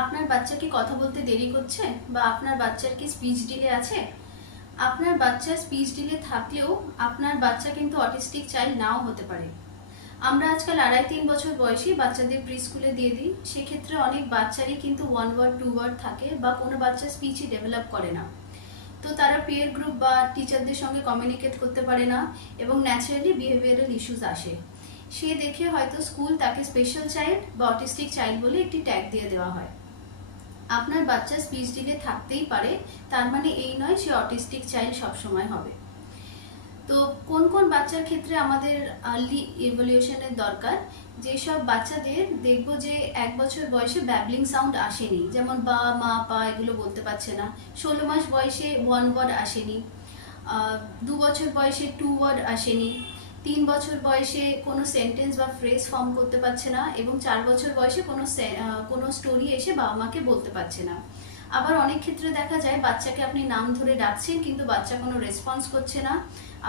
আপনার বাচ্চা কি কথা বলতে দেরি করছে? বা আপনার বাচ্চার কি স্পিচ ডিলে আছে? আপনার বাচ্চার স্পিচ ডিলে থাকলেও আপনার বাচ্চা কিন্তু অটিস্টিক চাইল্ড নাও হতে পারে। আমরা আজকাল আড়াই তিন বছর বয়সী বাচ্চাদের প্রি স্কুলে দিয়ে দিই। সেক্ষেত্রে অনেক বাচ্চারই কিন্তু ওয়ান ওয়ার্ড টু ওয়ার্ড থাকে বা কোনো বাচ্চা স্পিচই ডেভেলপ করে না। তো তারা পিয়ার গ্রুপ বা টিচারদের সঙ্গে কমিউনিকেট করতে পারে না এবং ন্যাচারালি বিহেভিয়ারাল ইস্যুস আসে। সে দেখে হয়তো স্কুল তাকে স্পেশাল চাইল্ড বা অটিস্টিক চাইল্ড বলে একটি ট্যাগ দিয়ে দেওয়া হয়। আপনার বাচ্চা স্পিচ ডিলে থাকতেই পারে, তার মানে এই নয় সে অটিস্টিক চাইল্ড সবসময় হবে। তো কোন কোন বাচ্চার ক্ষেত্রে আমাদের আর্লি ইভলিউশনের দরকার? যেসব বাচ্চাদের দেখব যে এক বছর বয়সে ব্যাবলিং সাউন্ড আসেনি, যেমন বা, মা, পা এগুলো বলতে পারছে না। ষোলো মাস বয়সে ওয়ান ওয়ার্ড আসেনি। দু বছর বয়সে টু ওয়ার্ড আসেনি। তিন বছর বয়সে কোনো সেন্টেন্স বা ফ্রেজ ফর্ম করতে পারছে না এবং চার বছর বয়সে কোনো কোনো স্টোরি এসে বাবা মাকে বলতে পারছে না। আবার অনেক ক্ষেত্রে দেখা যায় বাচ্চাকে আপনি নাম ধরে ডাকছেন কিন্তু বাচ্চা কোনো রেসপন্স করছে না।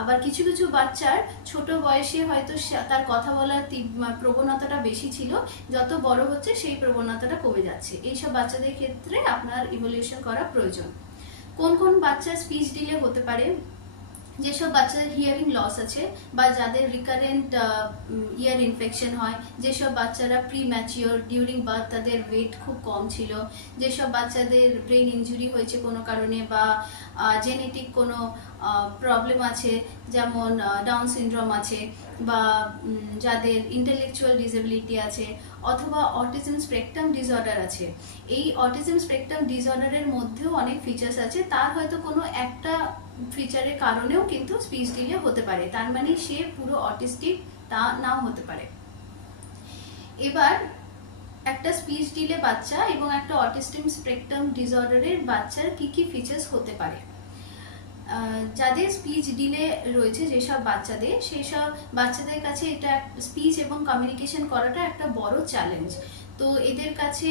আবার কিছু কিছু বাচ্চার ছোট বয়সে হয়তো তার কথা বলার প্রবণতাটা বেশি ছিল। যত বড় হচ্ছে সেই প্রবণতাটা কমে যাচ্ছে। এইসব বাচ্চাদের ক্ষেত্রে আপনার ইভলিউশন করা প্রয়োজন। কোন কোন বাচ্চার স্পিচ ডিলে হতে পারে? যেসব বাচ্চাদের হিয়ারিং লস আছে বা যাদের রিকারেন্ট ইয়ার ইনফেকশন হয়, যেসব বাচ্চারা প্রি ম্যাচিওর ডিউরিং বার্থ তাদের ওয়েট খুব কম ছিল, যেসব বাচ্চাদের ব্রেন ইনজুরি হয়েছে কোনো কারণে বা জেনেটিক কোনো প্রবলেম আছে, যেমন ডাউন সিনড্রোম আছে বা যাদের ইন্টেলেকচুয়াল ডিসেবিলিটি আছে অথবা অটিজম স্পেকট্রাম ডিসঅর্ডার আছে। এই অটিজম স্পেকট্রাম ডিসঅর্ডারের মধ্যেও অনেক ফিচার্স আছে। তার হয়তো কোনো একটা ফিচারের কারণেও কিন্তু স্পিচ ডিলে হতে পারে। তার মানে সে পুরো অটিস্টিক তা নাও হতে পারে। এবার একটা স্পিচ ডিলে বাচ্চা এবং একটা অটিস্টিম স্পেকট্রাম ডিসঅর্ডারের বাচ্চার কি কি ফিচার্স হতে পারে? যাদের স্পিচ ডিলে রয়েছে যেসব বাচ্চাদের সেই সব বাচ্চাদের কাছে এটা স্পিচ এবং কমিউনিকেশন করাটা একটা বড় চ্যালেঞ্জ তো এদের কাছে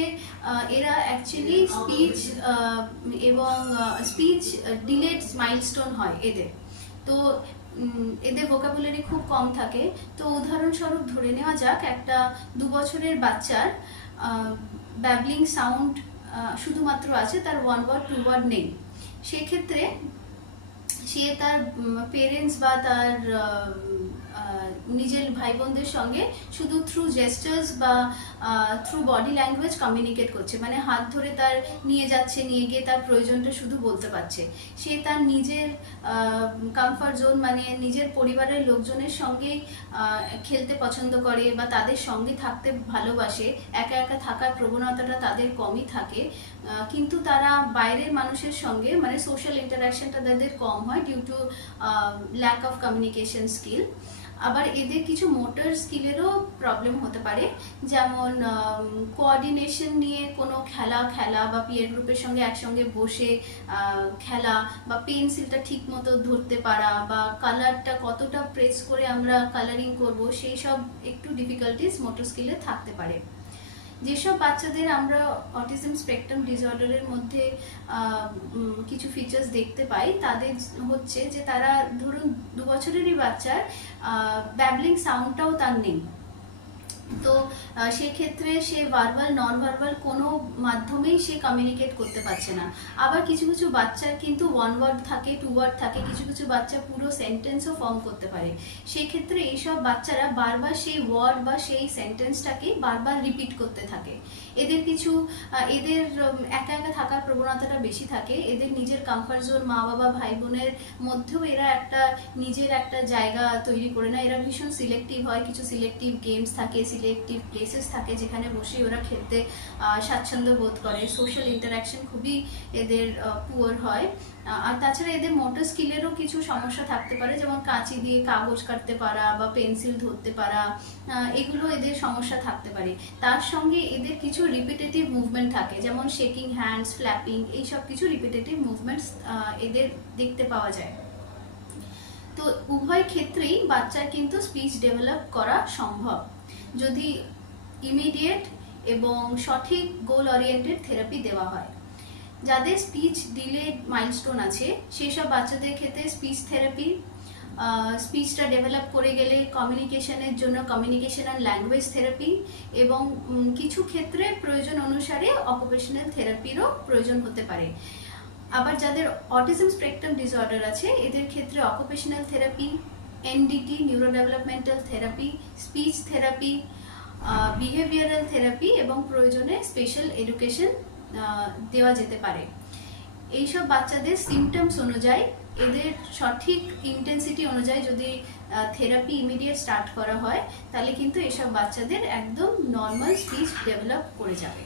এরা অ্যাকচুয়ালি স্পিচ এবং স্পিচ ডিলেড মাইলস্টোন হয় এদের। তো এদের ভোকাবুলারি খুব কম থাকে। তো উদাহরণস্বরূপ ধরে নেওয়া যাক একটা দু বছরের বাচ্চার ব্যাবলিং সাউন্ড শুধুমাত্র আছে তার ওয়ান ওয়ার্ড টু ওয়ার্ড নেই। সেক্ষেত্রে সে তার পেরেন্টস বা তার আহ, আহ, নিজের ভাই বোনদের সঙ্গে শুধু থ্রু জেস্টার্স বা থ্রু বডি ল্যাঙ্গুয়েজ কমিউনিকেট করছে। মানে হাত ধরে তার নিয়ে যাচ্ছে, নিয়ে গিয়ে তার প্রয়োজনটা শুধু বলতে পারছে। সে তার নিজের কমফর্ট জোন মানে নিজের পরিবারের লোকজনের সঙ্গে খেলতে পছন্দ করে বা তাদের সঙ্গে থাকতে ভালোবাসে। একা একা থাকার প্রবণতাটা তাদের কমই থাকে। কিন্তু তারা বাইরের মানুষের সঙ্গে মানে সোশ্যাল ইন্টারাকশনটা তাদের কম হয় due to lack of communication skill আবার এদের কিছু মোটর স্কিলেরও প্রবলেম হতে পারে। যেমন কোঅর্ডিনেশন নিয়ে কোনো খেলা খেলা বা পিয়ার গ্রুপের সঙ্গে একসঙ্গে বসে খেলা বা পেন্সিলটা ঠিক মতো ধরতে পারা বা কালারটা কতটা প্রেস করে আমরা কালারিং করব, সেই সব একটু ডিফিকাল্টিস মোটর স্কিলে থাকতে পারে। যেসব বাচ্চাদের আমরা অটিজম স্পেকট্রাম ডিসঅর্ডারের মধ্যে কিছু ফিচার্স দেখতে পাই, তাদের হচ্ছে যে তারা ধরুন দু বছরেরই বাচ্চার ব্যাবলিং সাউন্ডটাও তার নেই। তো সেক্ষেত্রে সে ভার্বাল নন ভার্বাল কোনো মাধ্যমেই সে কমিউনিকেট করতে পারছে না। আবার কিছু কিছু বাচ্চার কিন্তু ওয়ান ওয়ার্ড থাকে টু ওয়ার্ড থাকে, কিছু কিছু বাচ্চা পুরো সেন্টেন্সও ফর্ম করতে পারে। সেক্ষেত্রে এইসব বাচ্চারা বারবার সেই ওয়ার্ড বা সেই সেন্টেন্সটাকে বারবার রিপিট করতে থাকে। এদের কিছু এদের একা একা থাকার প্রবণতাটা বেশি থাকে। এদের নিজের কমফর্ট জোন মা বাবা ভাই বোনের মধ্যেও এরা একটা নিজের একটা জায়গা তৈরি করে না এরা ভীষণ সিলেক্টিভ হয়, কিছু সিলেক্টিভ গেমস থাকে সিলেক্টিভ প্লেসেস থাকে যেখানে বসে ওরা খেলতে স্বাচ্ছন্দ্য বোধ করে। সোশ্যাল ইন্টারাকশন খুবই এদের পুয়ার হয়। আর তাছাড়া এদের মোটর স্কিলেরও কিছু সমস্যা থাকতে পারে, যেমন কাঁচি দিয়ে কাগজ কাটতে পারা বা পেন্সিল ধরতে পারা এগুলো এদের সমস্যা থাকতে পারে। তার সঙ্গে এদের কিছু রিপিটেটিভ মুভমেন্ট থাকে, যেমন শেকিং হ্যান্ডস ফ্ল্যাপিং এইসব কিছু রিপিটেটিভ মুভমেন্টস এদের দেখতে পাওয়া যায়। তো উভয় ক্ষেত্রেই বাচ্চার কিন্তু স্পিচ ডেভেলপ করা সম্ভব। যদি ইমিডিয়েট এবং সঠিক গোল ওরিয়েন্টেড থেরাপি দেওয়া হয়। যাদের স্পিচ ডিলে মাইলস্টোন আছে সেই সব বাচ্চাদের ক্ষেত্রে স্পিচ থেরাপি স্পিচটা ডেভেলপ করে গেলে কমিউনিকেশনের জন্য কমিউনিকেশন অ্যান্ড ল্যাঙ্গুয়েজ থেরাপি এবং কিছু ক্ষেত্রে প্রয়োজন অনুসারে অকুপেশনাল থেরাপিরও প্রয়োজন হতে পারে। আবার যাদের অটিজম স্পেকট্রাম ডিসঅর্ডার আছে, এদের ক্ষেত্রে occupational therapy NDT neuro developmental therapy speech therapy behavioural therapy এবং প্রয়োজনে স্পেশাল এডুকেশন দেওয়া যেতে পারে। এইসব বাচ্চাদের সিমটমস অনুযায়ী, এদের সঠিক ইন্টেন্সিটি অনুযায়ী যদি থেরাপি ইমিডিয়েট স্টার্ট করা হয়, তাহলে কিন্তু এসব বাচ্চাদের একদম নর্মাল স্পিচ ডেভেলপ করে যাবে।